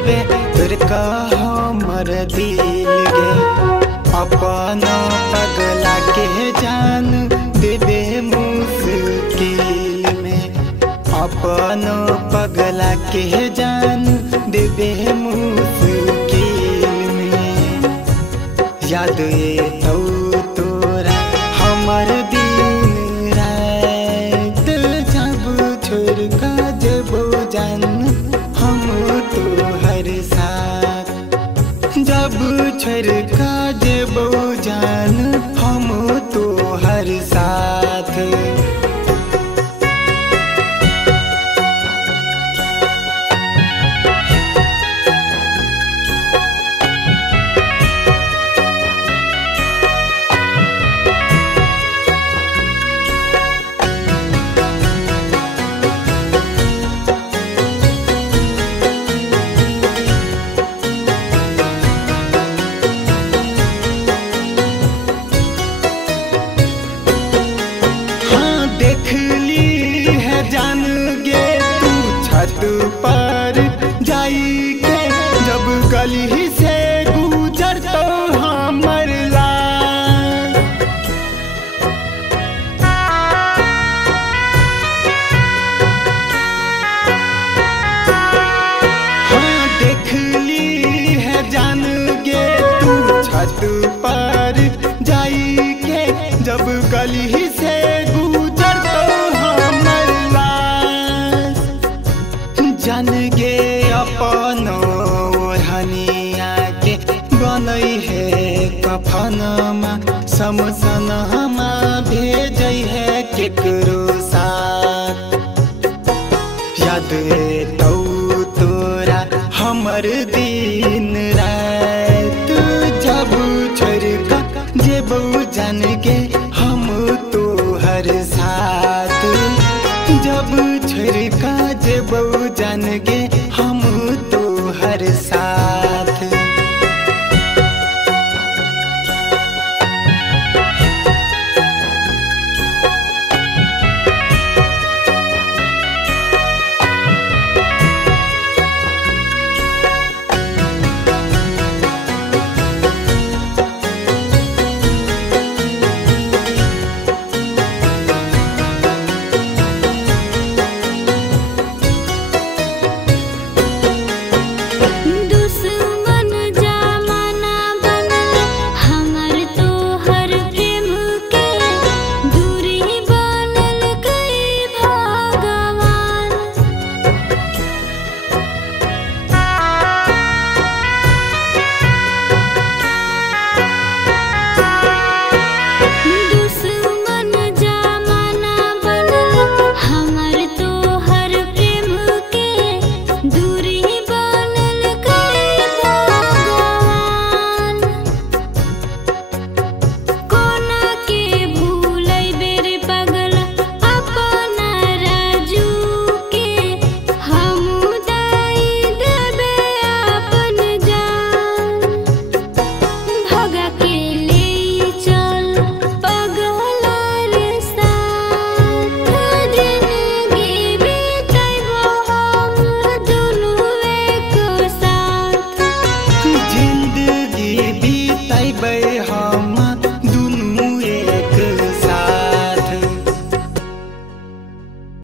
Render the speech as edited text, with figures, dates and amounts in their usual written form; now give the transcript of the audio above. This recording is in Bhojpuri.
देबे तोर का हमर दिल गे। अपना पगला के जान देबे मुश्किल में, अपना पगला के जान देबे मुश्किल में। याद तो तोरा हमर दिन रात, जब छोड़ का जेबो जान हम तोहर साथ, जब छोड़ का जेबो जान हम तोहर साथ। जान गे तू छत पर जाई के, जब गली से गुजर तो हमर लाल। हाँ देख ली है जान गे तू छत पर जाई के, जब गली से गुजर तो जान गे अपनो ओढ़निया के बनई है कफनमा, समसनमा भेजै है केकरो साथ। याद तो तोरा हमर दिन रात, जब छोड़ का जेबो जान गे हम तोहर साथ, जब छोड़ का जेबो जान गे हम तोहर साथ।